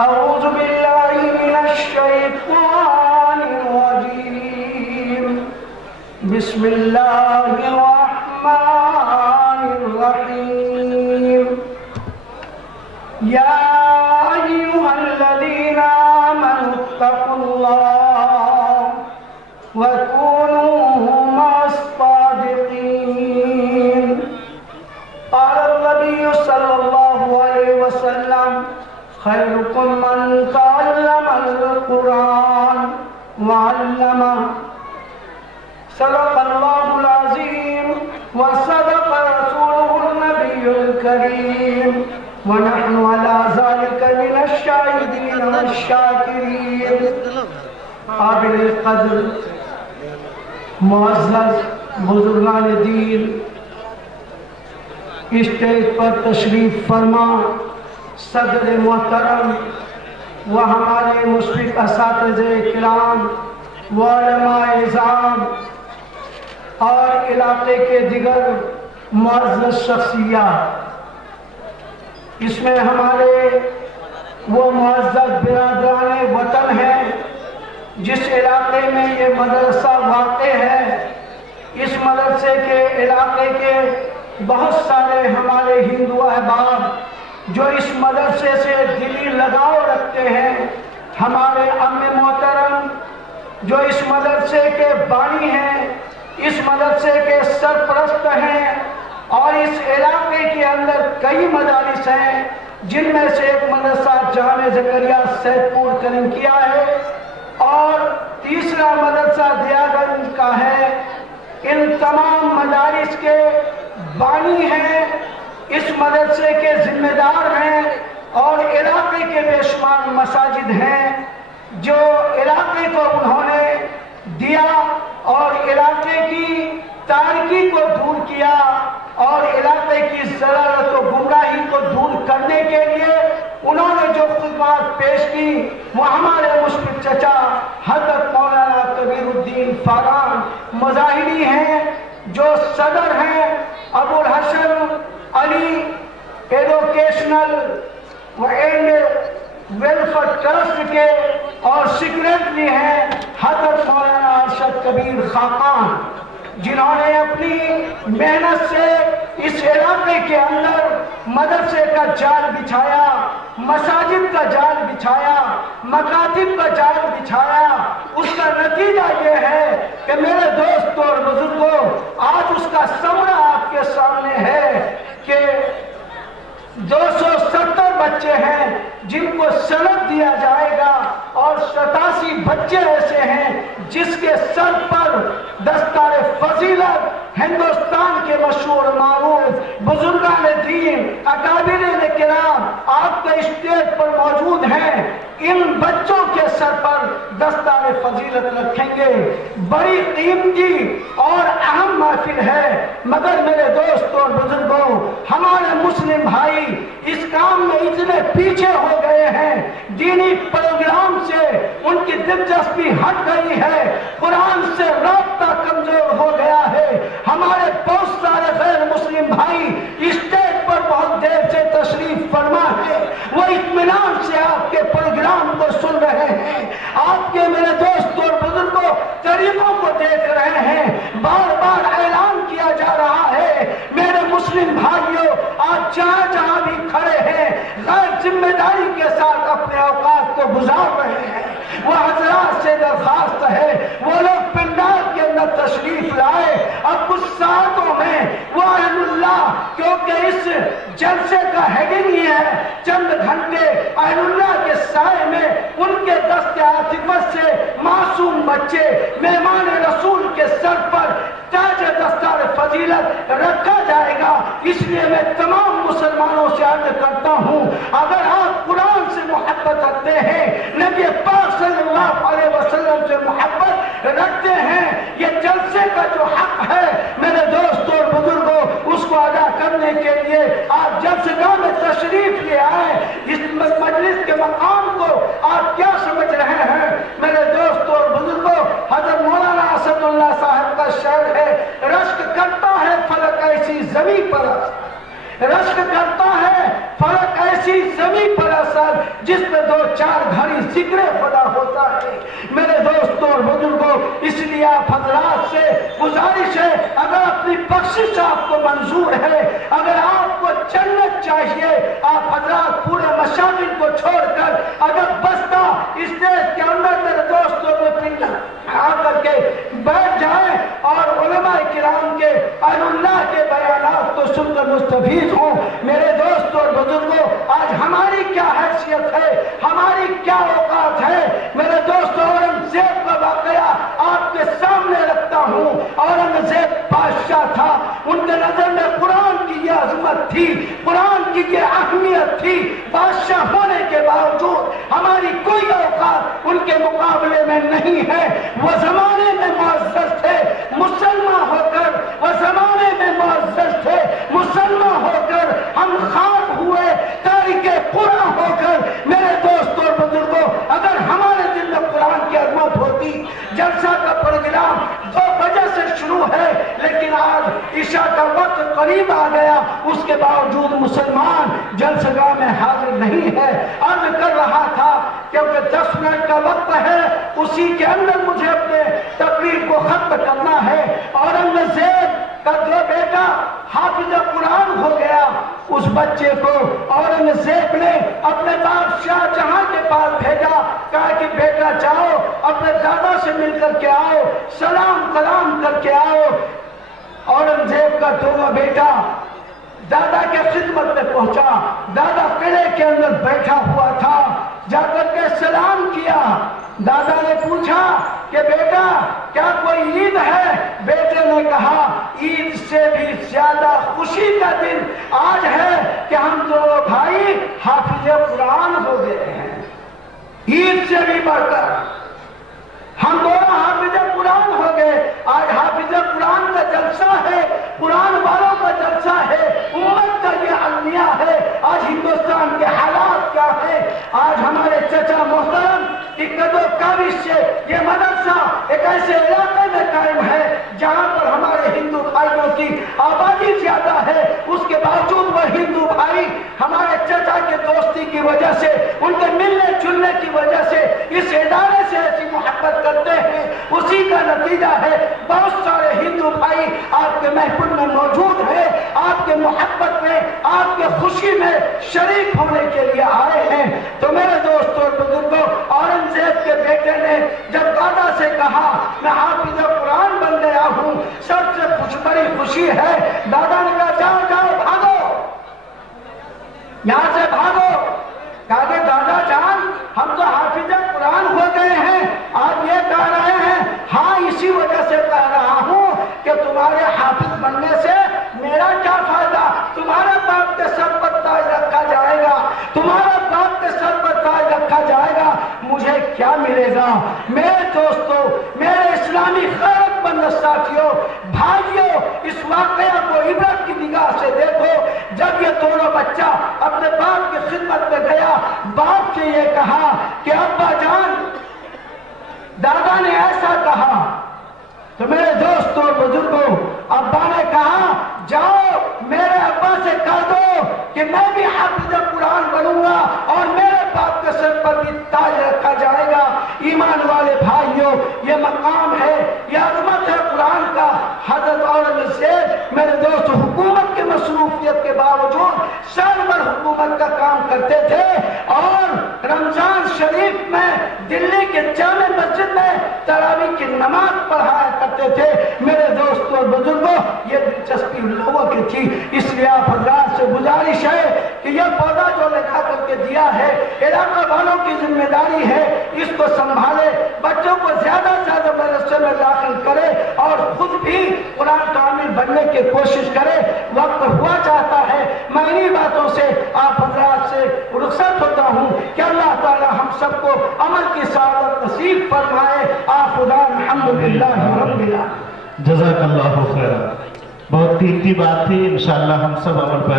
أعوذ بالله من الشيطان الرجيم. بسم الله الرحمن الرحيم. يا أيها الذين آمنوا اتقوا الله وكونوا مع الصادقين. قال النبي صلى الله عليه وسلم: خيركم من تعلم القرآن وعلمه. صدق الله العظيم وصدق رسوله النبي الكريم، ونحن على ذلك من الشاهدين والشاكرين. قابل قدر معزز بزرگان دین، اسٹیج پر تشریف فرما صدر محترم و ہمارے مشرف اساتذہ کرام و علماء اعظام اور علاقے کے دیگر معزز شخصیات، اس میں ہمارے وہ معزز برادران وطن ہیں جس علاقے میں یہ مدرسہ واقع ہے. اس مدرسے کے علاقے کے بہت سارے ہمارے ہندو احباب جو اس مدرسے سے دلی لگاؤ رکھتے ہیں، ہمارے ام محترم جو اس مدرسے کے بانی ہیں، اس مدرسے کے سرپرست ہیں، اور اس علاقے کے اندر کئی مدارس ہیں جن میں سے ایک مدرسہ جامع زکریا سید پور کرم کیا ہے اور تیسرا مدرسہ دیا گنج کا ہے. ان تمام مدارس کے بانی ہیں، اس مدرسے کے ذمہ دار ہیں، اور علاقے کے بے شمار مساجد ہیں جو علاقے کو انہوں نے دیا اور علاقے کی تاریکی کو دور کیا اور علاقے کی ضلالت و گمراہی کو دور کرنے کے لیے انہوں نے جو خدمات پیش کی وہ ہمارے مشفق چچا حضرت مولانا کبیر الدین فاران مظاہری ہیں، جو صدر ہیں ابو الحسن علی ایڈوکیشنل اینڈ ویلفیئر ٹرسٹ کے، اور سیکریٹری ہیں حضرت مولانا ارشد کبیر خاقان، جنہوں نے اپنی محنت سے اس علاقے کے اندر مدرسے کا جال بچھایا، مساجد کا جال بچھایا، مکاتب کا جال بچھایا. اس کا نتیجہ یہ ہے کہ میرے دوستوں اور بزرگوں، آج اس کا ثمرہ آپ کے سامنے ہے کہ 270 بچے ہیں جن کو سند دیا جائے گا، اور 87 بچے ایسے ہیں جس کے سر پر دستار فضیلت ہندوستان کے مشہور معروف بزرگان دین اکابرین کرام آپ کے اسٹیج پر موجود ہیں. ان بچوں کے سر پر دستار فضیلت رکھیں گے. بڑی قیمتی اور اہم محفل ہے، مگر میرے دوستوں اور بزرگوں، ہمارے مسلم بھائی اس کام میں اتنے پیچھے ہو گئے ہیں، دینی پروگرام سے ان کی دلچسپی ہٹ گئی ہے، قرآن سے رابطہ کمزور ہو گیا ہے. ہمارے بہت سارے غیر مسلم بھائی اسٹیج پر بہت دیر سے تشریف فرما ہے، وہ اطمینان سے آپ کے پروگرام کو سن رہے ہیں، آپ کے میرے دوستوں اور بزرگوں طریقوں کو دیکھ رہے ہیں. بار بار اعلان کیا جا رہا ہے میرے مسلم بھائیوں، آج جہاں جہاں بھی کھڑے ہیں غیر ذمہ داری کے ساتھ اپنے اوقات کو گزار رہے ہیں. وہ حضرات سے درخواست ہے وہ لوگ پنڈال کے اندر تشریف لائے. اب کچھ ساعتوں میں وہ اہل اللہ، کیونکہ اس جلسے کا ہیڈنگ ہی ہے چند گھنٹے اہل اللہ کے سائے میں ان کے دست عاطفت سے معصوم بچے مہمان رسول کے سر پر تاج دستار فضیلت رکھا جائے گا. اس لیے میں تمام مسلمانوں سے عرض کرتا ہوں، اگر آپ قرآن سے محبت رکھتے ہیں، نبی پاک صلی اللہ علیہ وسلم سے محبت رکھتے ہیں، یہ جلسے کا جو حق ہے میرے دوستوں اور بزرگوں اس کو ادا کرنے کے لیے آپ جلسگاہ میں تشریف لے آئے. اس مجلس کے مقام کو آپ کیا سمجھ رہے ہیں میرے دوستوں اور بزرگوں؟ حضرت مولانا اسد اللہ صاحب کا شعر ہے، رشک کرتا ہے فلک ایسی زمین پر، رشک کرتا ہے فلک ایسی زمین پر، मुफस्सल जिसमें 2-4 घड़ी जिक्र खुदा होता है। मेरे दोस्तों और बुजुर्गों, इसलिए आप हजरात से गुजारिश है, अगर अपनी बख्शिश आपको मंजूर है, अगर आपको जन्नत चाहिए, आप हजरात पूरे मशागिल को छोड़कर अगर बस्ता स्टेज के अंदर मेरे दोस्तों में पिंड आकर के बैठ जाए और उलमा किराम के अल्लाह के बयानात को सुनकर मुस्तफीद हो। मेरे दोस्तों और बुजुर्गों, आज हमारी क्या हैसियत है, हमारी क्या औकात है। मेरे दोस्तों, औरंगजेब का वाकया आपके सामने रखता हूँ। औरंगजेब बादशाह था, उनके नजर में कुरान की ये अजमत थी, कुरान की ये अहमियत थी। बादशाह होने के बावजूद हमारी कोई औकात उनके मुकाबले में नहीं है। वो जमाने में मुअज़्ज़ज़ थे, मुसलमान होकर वो जमाने में मुअज़्ज़ज़ थे, मुसलमान होकर हम खाक हुए, तारीखे कुरान होकर। मेरे दोस्तों और बुजुर्गों, अगर हमारे दिल में कुरान की अजमत होती, जलसा का प्रोग्राम 2 बजे से शुरू है, लेकिन आज ईशा का वक्त करीब आ गया, उसके बावजूद मुसलमान जलसगाह में हाजिर नहीं है। अर्ज कर रहा था क्योंकि 10 मिनट का वक्त है, उसी के अंदर मुझे अपने तकरीर को खत्म करना है। औरंगजेब का जो बेटा हाफिज कुरान हो गया, उस बच्चे को औरंगजेब ने अपने बाप शाहजहां के पास भेजा, कहा कि बेटा जाओ अपने दादा से मिलकर के आओ, सलाम कलाम करके आओ। औरंगजेब का दोनों बेटा दादा के खिदमत में पहुंचा, दादा किले के अंदर बैठा हुआ था, जाकर के सलाम किया। दादा ने पूछा कि बेटा क्या कोई ईद है? बेटे ने कहा ईद से भी ज्यादा खुशी का दिन आज है कि हम दोनों भाई हाफिज कुरान हो गए हैं। ईद से भी बढ़कर हम दोनों हाफिज कुरान हो गए। आज हाफिज कुरान का जलसा है, कुरान वालों का जलसा है, उम्मत का ये अलमिया है। आज हिंदुस्तान के हालात क्या है? आज हमारे चचा मोहतरम की कदो काबिश से ये मदरसा एक ऐसे इलाके में कायम है जहाँ पर हमारे हिंदू भाइयों की आबादी ज्यादा है, उसके बावजूद वह हिंदू भाई हमारे चचा के दोस्ती की वजह से, उनके मिलने जुलने की वजह से इस इदारे से ऐसी मोहब्बत करते हैं। उसी का नतीजा है बहुत सारे हिंदू भाई आपके महफिल में मौजूद है, आपके मोहब्बत में, आपके खुशी में शरीक होने के लिए आए हैं। तो मेरे दोस्तों और बुजुर्गों, औरंगजेब के बेटे ने जब दादा से कहा मैं हाफिज कुरान बन गया हूँ, सबसे बड़ी खुशी है। दादा ने कहा जाओ जाओ भागो, यहाँ से भागो। कहा कि दादा जान हम तो हाफिज कुरान हो गए हैं। आप ये कह रहे हैं? हाँ, इसी वजह से कह रहा हूँ कि तुम्हारे हाफिज बनने से मेरा क्या फायदा? तुम्हारे बाप के सर पर ताज रखा जाएगा, तुम्हारे बाप के सर पर ताज रखा जाएगा, मुझे क्या मिलेगा? मेरे दोस्तों, मेरे इस्लामी खैरतमंद साथियों, भाइयों, इस वाकया को इबरत की निगाह से देखो। जब ये दोनों बच्चा अपने बाप की खिदमत में गया, बाप से ये कहा कि अब्बा जान दादा ने ऐसा कहा। तो मेरे दोस्तों बुजुर्गों, अब्बा ने कहा जाओ मेरे अब्बा से कह दो कि मैं भी हाफिज कुरान बनूंगा और मेरे बाप के सर पर भी ताज रखा जाएगा। ईमान वाले भाइयों, ये मकाम है, ये अजमत है कुरान का। हजरत औरंगजेब मेरे दोस्त हुकूमत के मसरूफियत के बावजूद सरवर हुकूमत का काम करते थे और रमजान शरीफ में दिल्ली के जामे मस्जिद में तरावी की नमाज पढ़ाया करते थे। मेरे दोस्तों और बुजुर्गों, ये दिलचस्पी लोगों की थी, इसलिए आप हजरात से गुजारिश है कि यह पौधा जो लगा करके दिया है, इलाका वालों की जिम्मेदारी है, इसको संभाले, बच्चों को ज्यादा से ज्यादा मदरसे में दाखिल करे और खुद भी कुरान कामिल बनने की कोशिश करे। वक्त हुआ चाहता है, मैं इन्हीं बातों से आप हजरात से रुखसत होता हूँ कि अल्लाह ताला हम सबको अमल की सआदत नसीब फरमाए। आखिर अल्हम्दुलिल्लाह रब्बिल आलमीन। जज़ाकल्लाहु खैरन। बहुत कीमती बात थी, इंशाअल्लाह हम सब अमल पर